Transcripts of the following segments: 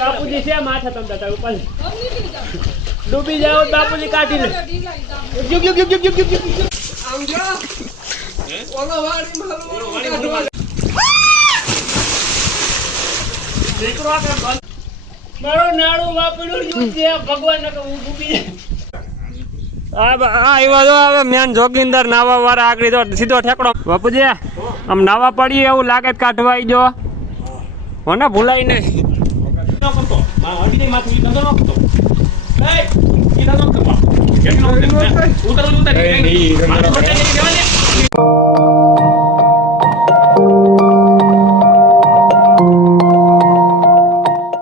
બાપુજી છે માથા તમતા તાર ઉપર ડૂબી જાવ બાપુજી કાઢી લે આમ જો ઓલો વાડી મારો દીકરો આ મારો નાડું વાપડ્યું છે ભગવાન ને હું ડૂબી જાય મેન જોગીંદર નાવા વાળા આગળ તો સીધો ઠેકડો બાપુજી આમ નાવા પડી એવું લાગે કાઢવા આવી જો મને ભૂલાય નહીં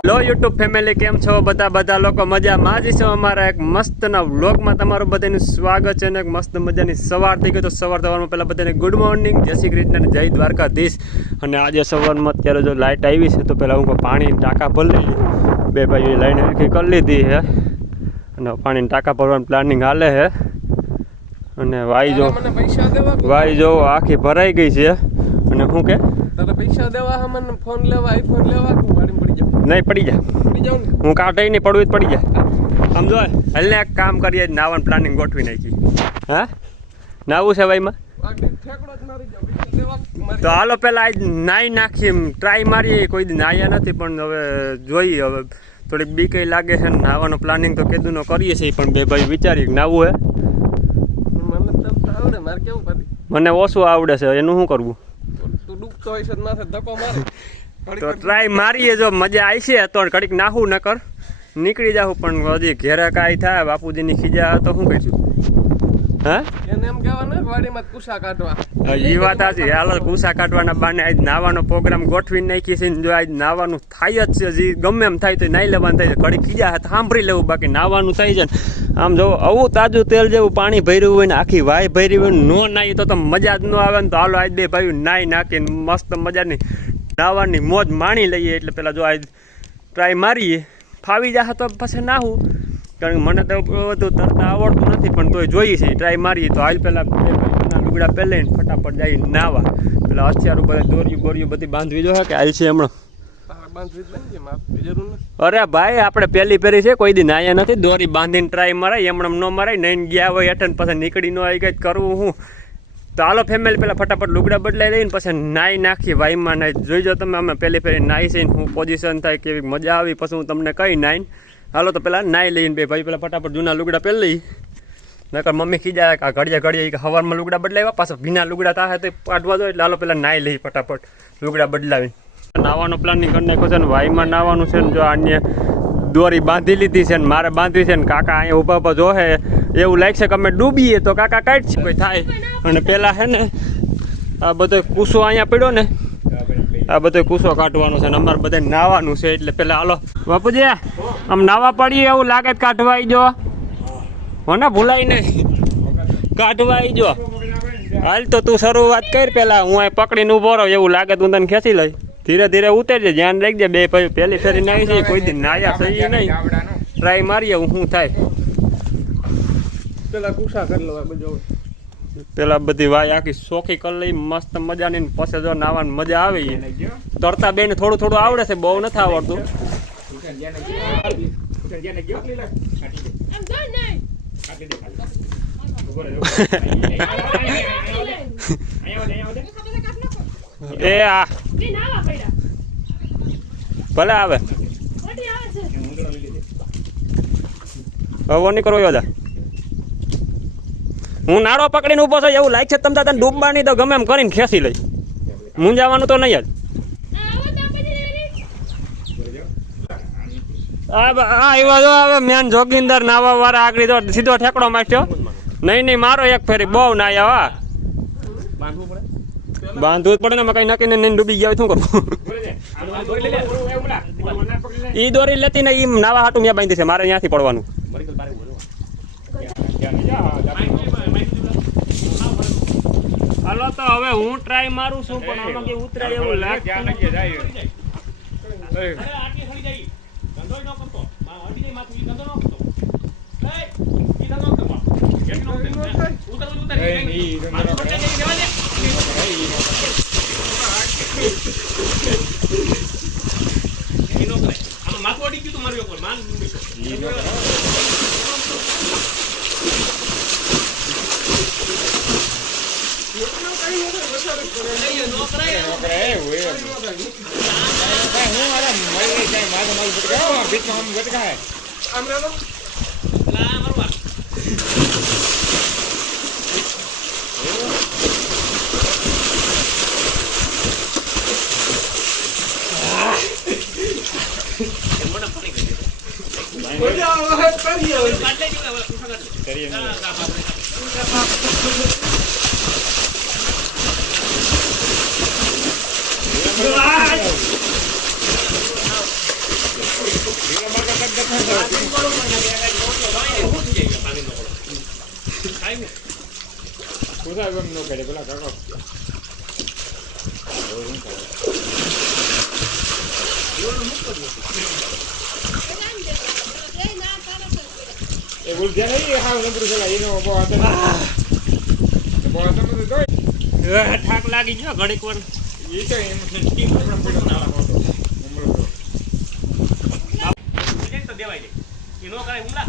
હેલો યુટ્યુબ ફેમિલી, કેમ છો બધા લોકો મજામાં જ છો? અમારા એક મસ્તના વ્લોગમાં તમારું બધાનું સ્વાગત છે. અને એક મસ્ત મજાની સવાર થઈ ગઈ તો સવારમાં પહેલાં બધાને ગુડ મોર્નિંગ, જય શ્રી કૃષ્ણ, જય દ્વારકાધીશ. અને આજે સવારમાં અત્યારે જો લાઇટ આવી છે તો પહેલાં હું પાણીની ટાંકા ભરી લઈ, બે ભાઈઓએ લાઈન આખી કરી લીધી છે અને પાણીની ટાંકા ભરવાનું પ્લાનિંગ હાલે છે. અને વાઈ જો આખી ભરાઈ ગઈ છે. અને શું કે તારે પૈસા દેવા મને ફોન લેવા, આઈફોન લેવા કે ગાડી પડી જાવ? નહીં પડી જાય, હું કાઢે નહીં પડવું જ પડી જાય. આમ જો હાલને એક કામ કરીએ, નાવાનું પ્લાનિંગ ગોઠવી નાખી. હા નાવું છે ભાઈમાં તો હાલો પહેલાં આજ નાહી નાખીએ, ટ્રાય મારીએ. કોઈ દી નાહ્યા નથી પણ હવે જોઈએ, હવે થોડીક બીક લાગે છે. નાહવાનો પ્લાનિંગ તો કેદુંનો કરીએ છીએ પણ બે ભાઈ વિચારીએ કે નાવું હે. મને ઓછું આવડે છે, એનું શું કરવું? તો ટ્રાય મારીએ, જો મજા આવશે તો ઘડીક નાહું નકર નીકળી જાઉં. પણ હજી ઘેરે કાંઈ થાય, બાપુજીની ખીજા તો શું કહીશું? હા એને એમ કહેવાનું વાડીમાં કુસા કાઢવા. એ વાત સાચી. હાલો કુસા કાઢવાના બાને આજ નાવાનો પ્રોગ્રામ ગોઠવી નાખી છે. જો આજ નાવાનું થાય જ છે, જે ગમે એમ થાય તો નાહી લેવાનું થાય છે. ઘડી ખીજા હાથ સાંભળી લેવું, બાકી નાવાનું થાય છે ને. આમ જો આવું તાજું તેલ જેવું પાણી ભર્યું હોય ને આખી વાય ભરી હોય નો નાહી તો મજા જ ન આવે ને. તો હાલો આજ બે ભાઈ નાહી નાખીને મસ્ત મજાની નાવાની મોજ માણી લઈએ. એટલે પેલા જો આજ ટ્રાય મારીએ, ફાવી જશે તો પછી નાહું. કારણ કે મને તો બધું તરતા આવડતું નથી, પણ તોય જોઈએ છે ટ્રાય મારીએ. તો હાલ પહેલાં બે ભાઈના લુગડા પહેલાઈને ફટાફટ જઈએ નાવા. પેલા અત્યારું બધા દોરીયું બધી બાંધવી જોઈએ કે હાલ છે હમણાં. અરે ભાઈ આપણે પહેલી ફેરી છે, કોઈ દી નાયા નથી. દોરી બાંધીને ટ્રાય મરાય, એમણે ન મરાય. નહીં ગયા હોય હેઠળ પછી નીકળી ન આવી ગઈ કરવું હું. તો હાલો ફેમિલી પહેલાં ફટાફટ લુગડા બદલાઈ લઈને પછી નાહી નાખી. વાઈમાં નાહી જોઈજો તમે. અમે પહેલી ફેરી નાહી છે, હું પોઝિશન થાય કેવી મજા આવી પછી હું તમને કહી નાહીને. હાલો તો પહેલાં નાહી લઈને બે ભાઈ પહેલાં ફટાફટ જૂના લુગડા પહેરી લઈ. નકર મમ્મી ખીજાય કે ઘડીએ કે સવારમાં લુગડા બદલાવ્યા, પાછા ભીના લુગડા થાય તો કાઢવા દો. એટલે હાલો પહેલાં નાહી લઈ ફટાફટ લુગડા બદલાવી. નાવાનો પ્લાનિંગ કરી નાખ્યો છે ને. વાઈમાં નાવાનું છે ને. જો અન્ય દોરી બાંધી લીધી છે ને, મારે બાંધવી છે ને. કાકા અહીંયા ઊભા જોહે એવું લાગશે કે અમે ડૂબીએ તો કાકા કાઢશે કોઈ થાય. અને પહેલાં છે ને આ બધો કૂસો અહીંયા પડ્યો ને, આ બધો કૂસો કાઢવાનો છે ને. અમારે બધા નાવાનું છે એટલે પહેલાં હાલો બાપુજી આમ નાવા પડીએ એવું લાગે કાઢવા આવી જો. મને ભૂલાય નહીં, કાઢવા આવી જો. હાલ તો તું શરૂઆત કર પહેલાં, હું અહીં પકડીને ઊભો રહું. એવું લાગે તું તને ખેંચી લઈ. ધીરે ધીરે ઉતરજે, ધ્યાન રાખજે. બે પહેલી ફેરી નાહી છે, કોઈ દી નાયા સહી નહીં. ટ્રાય મારીએ શું થાય. પેલા કુસા કરી લો બધો, પેલા બધી વાય આખી સોખી કરી લઈ મસ્ત મજાની. પછી જો નાવાની મજા આવે. તરતા બેને થોડું આવડે છે, બહુ નથી આવડતું. એ આ ભલે આવે હવે નહીં કરો યાદ. હું નાડો પકડીને ઊભો છું, એવું લાગે છે તમ તને ડૂબવાની તો ગમે એમ કરીને ખેંચી લઈ. મૂંઝાવાનું તો નહીં જ. હા એવા જો હવે મેન જોગીંદર નાવા વાળા આગળ તો સીધો ઠેકડો માર્યો. નહીં મારો એક ફેરી બહુ નાયા. બાંધવું જ પડે ને. કઈ નક્કી નહીં ડૂબી ગયા શું કરું? ઈ દોરી લેતી ને ઈ નાવા હાટું મેં બાંધી છે. મારે ત્યાંથી પડવાનું. હાલો તો હવે હું ટ્રાય મારું છું, પણ આમાં કે ઉતરાય એવું લાગે. ઠાક લાગી ગયો ઘડીક વાર દેવાય દે નો કરે હુમલા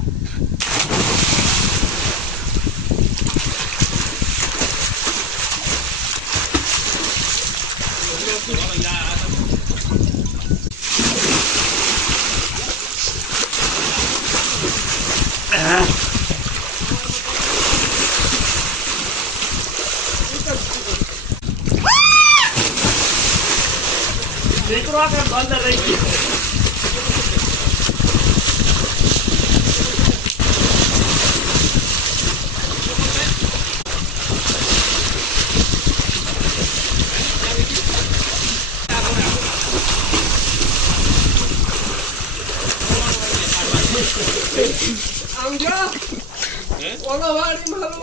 દીકરો આપણે બંધ રહી ગયો આમ જો ઓલો વાડી મારો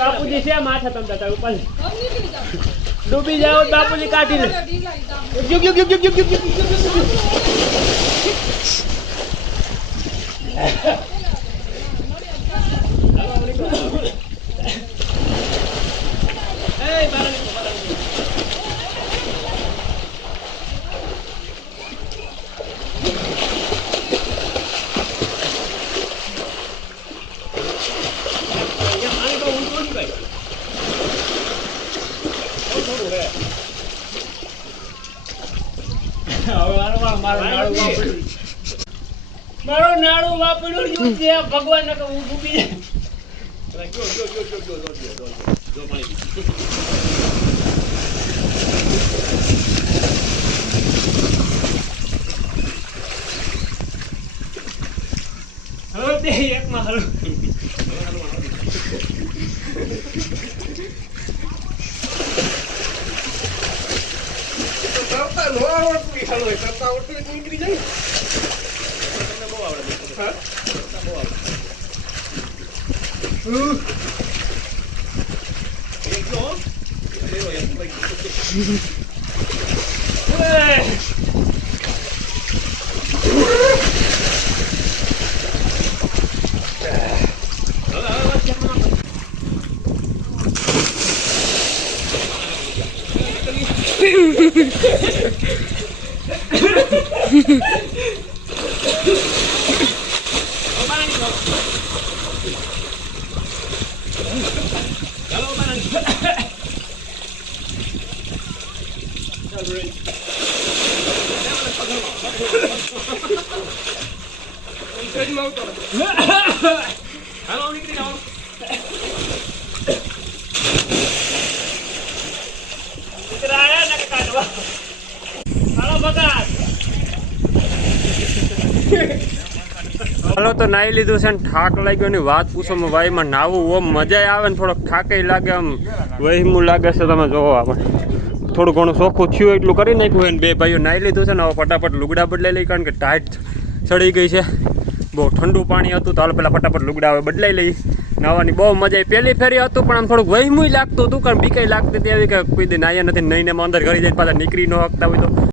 બાપુજી છે માથા તમ તાતા ઉપર ડૂબી જાઓ બાપુજી કાઢી લે મારો નાડું વાપર્યું છે ભગવાન ને હું ડૂબી જાય હવે તે એકમાં હાલો નીકળી જાય હાલો નીકળી જાઓ નીકળાયા ને કાઢવા હાલો બગા હાલો તો નાઈ લીધું છે ને થાક લાગ્યો ની વાત પૂછો વાયમાં નાવું ઓમ મજા આવે ને થોડોક થાકે લાગે આમ વહીમું લાગે છે તમે જોવો આપણે થોડું ઘણું ચોખ્ખું થયું એટલું કરી નાખ્યું હોય ને બે ભાઈઓ નાઈ લીધું છે ને હવે ફટાફટ લુગડા બદલાઈ લઈ કારણ કે ટાઈટ ચડી ગઈ છે બહુ ઠંડુ પાણી હતું. તો હાલો પેલા ફટાફટ લુગડા હવે બદલાઈ લઈ. નાવાની બહુ મજા આવી. પહેલી ફેરી હતું પણ આમ થોડુંક વહેમું લાગતું હતું, કારણ બીકાઈ લાગતી હતી એવી કે કોઈ દી નાયા નથી, નહીં ને અંદર ઘરે જઈને પાછા નીકળી ન શકતા હોય તો